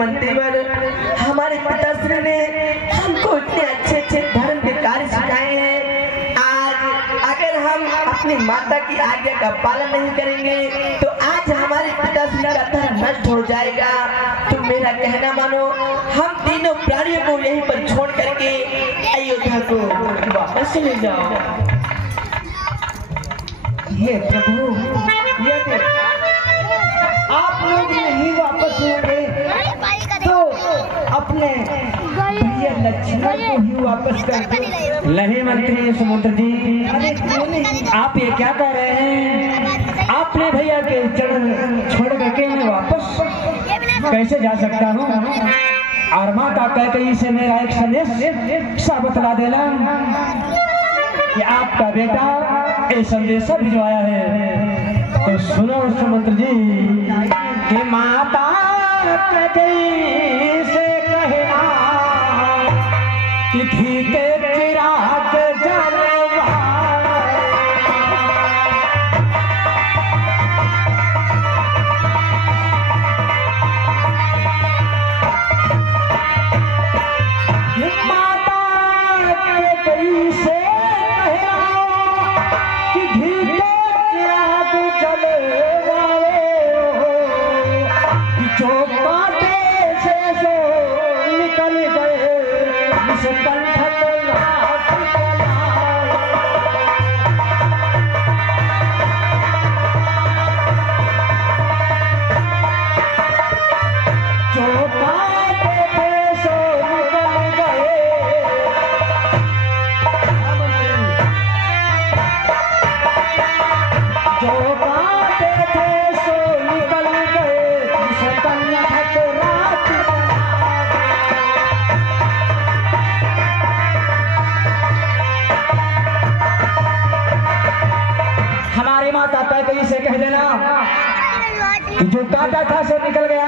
मंत्रीवर, हमारे पिताश्री ने हमको इतने अच्छे अच्छे धर्म के कार्य सिखाए हैं। आज अगर हम अपनी माता की आज्ञा का पालन नहीं करेंगे तो आज हमारे पिताश्री का धर्म नष्ट हो जाएगा। तो मेरा कहना मानो, हम तीनों प्राणियों को यहीं पर छोड़ करके अयोध्या को वापस चले जाओ। हे प्रभु, आप लोग नहीं वापस होंगे तो अपने भैया लक्ष्मण को ही वापस कर दो। नहीं मंत्री समुद्र जी, अरे क्यों नहीं? आप ये क्या कह रहे हैं? आपने भैया के चरण छोड़ करके मैं वापस कैसे जा सकता हूँ? और माता कैकेयी से मेरा एक संदेश सा बतला देना कि आपका बेटा ये संदेशा भिजवाया है। तो सुनो सुमंत्र जी कि माता कैकेयी से कहना कि घी के चिराग जलवा माता कैकेयी से से कह देना कि जो काटा था सो निकल गया।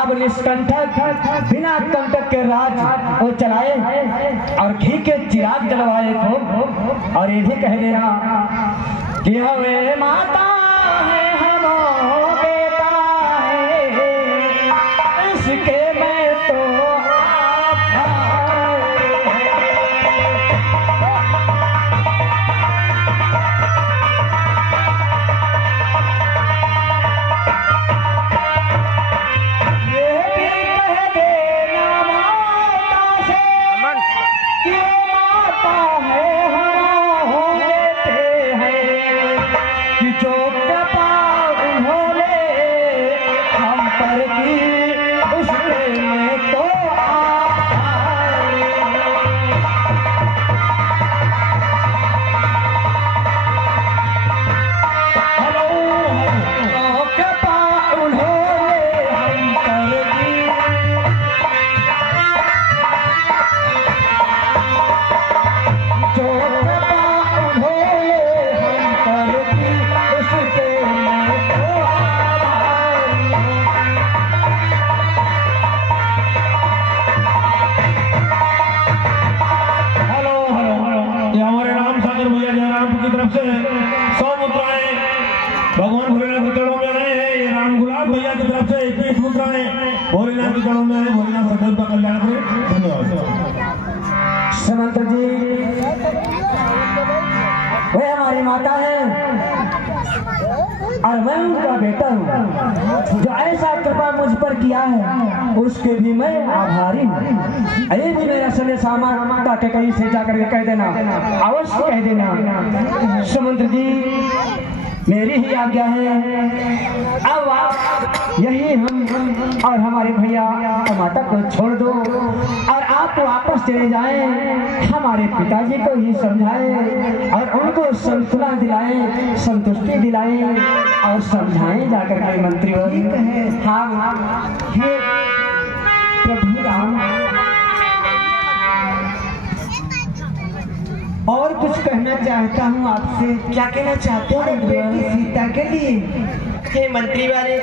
अब निष्कंटक बिना कंटक के राज वो चलाए और घी के चिराग जलवाए खूब। और ये भी कह देना कि हवे माता है हम बेटा है इसके मैं तो समंत्र जी वे हमारी माता है और मैं उनका बेटा हूँ। जो ऐसा कृपा मुझ पर किया है उसके भी मैं आभारी हूँ। अरे भी मेरा संदेशा माता के कहीं से जाकर के कह देना, अवश्य कह देना। समुद्र जी मेरी ही आज्ञा है, अब आप यही हम और हमारे भैया माता को छोड़ दो और आप वापस चले जाएं। हमारे पिताजी को ही समझाएं और उनको संतुलन दिलाएं, संतुष्टि दिलाएं और समझाएं जाकर के मंत्री। हाँ हे प्रभु राम, और कुछ कहना चाहता हूँ आपसे। क्या कहना चाहते हो बेटी सीता के लिए? हे मंत्री वाले,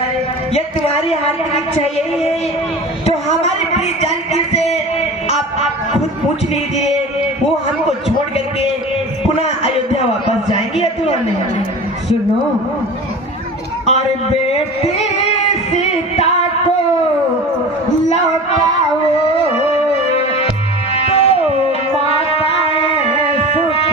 ये तुम्हारी हार्दिक इच्छा यही है तो हमारी प्रिय जानकी से आप खुद पूछ लीजिए, वो हमको छोड़ करके पुनः अयोध्या वापस जाएंगी अथवा नहीं। सुनो, और बेटी सीता को लौटाओ तो माताएं सुख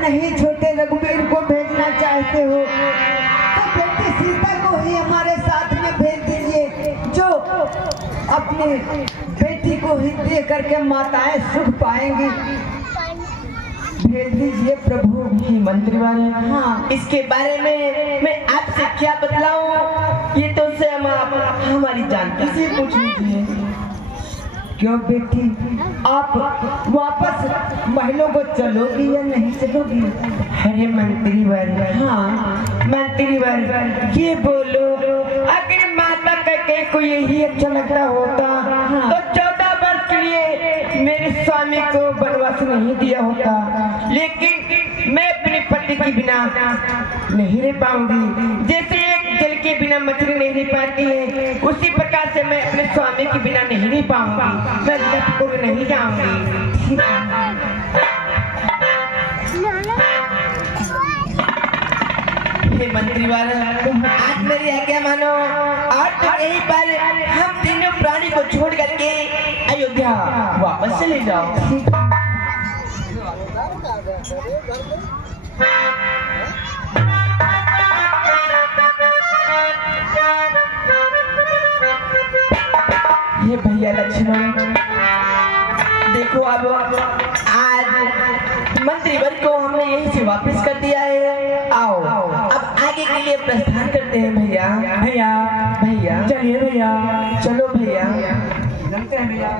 नहीं छोटे रघुवीर को भेजना चाहते हो तो बेटी सीता को ही हमारे साथ में भेज दीजिए, जो अपनी बेटी को ही दे करके माताएं सुख पाएंगी। भेज दीजिए प्रभु। हे मंत्रीवान, हाँ, इसके बारे में मैं आपसे क्या बतलाऊं, ये तो स्वयं आप हमारी जानकारी से पूछ लीजिए। क्यों बेटी, आप वापस महलों को चलोगी या नहीं चलोगी? अरे मंत्रीवान, हाँ मंत्रीवान ये बोलो, अगर माता कह को यही अच्छा लगता होता तो 14 वर्ष के लिए मेरे स्वामी को वनवास नहीं दिया होता, लेकिन मैं अपने पति के बिना नहीं रह पाऊंगी। जैसे एक जल के बिना मछली नहीं रह पाती है, उसी प्रकार से मैं अपने स्वामी के बिना नहीं रह पाऊंगी। मैं जबपुर नहीं जाऊंगी। हे मंत्रीवान, आज मेरी आज्ञा मानो और तो यही पर हम तीनों प्राणी को छोड़ करके अयोध्या वापस चले जाओ। ये भैया लक्ष्मण, देखो अब आज मंत्रीवर को हमने यहीं से वापस कर दिया है। आओ अब आगे के लिए प्रस्थान करते हैं भैया। भैया भैया चलिए भैया, चलो भैया। चलते हैं भैया।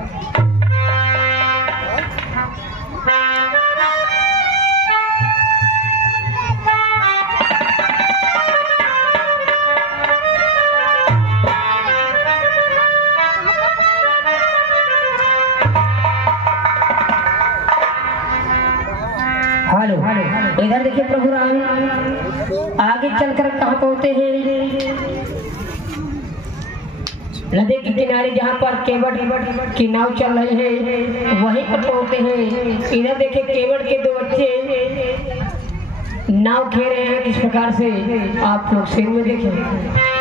हेलो, इधर देखिए प्रभु राम, आगे चलकर कहाँ पहुँचते हैं? नदी के किनारे जहाँ पर केवट की नाव चल रही है वहीं पर पहुँचते हैं। इधर देखिए केवट के दो बच्चे नाव खेल रहे हैं, किस प्रकार से आप लोग सीन में देखें।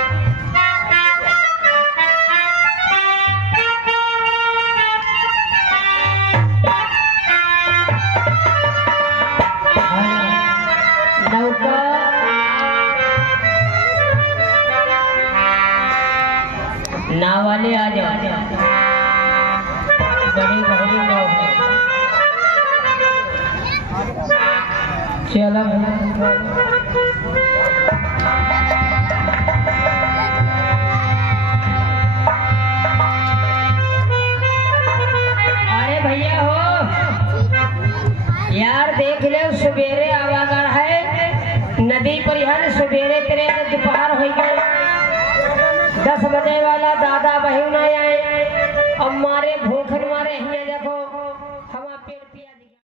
नाव वाले आ जाओ, बड़ी बड़ी नाव है। चलो अरे भैया हो यार, देख ले सवेरे आवागर है नदी पर, यहाँ सवेरे तेरे दोपहर हो गए, 10 बजे वाला दादा बहू न आए, अब मारे भूख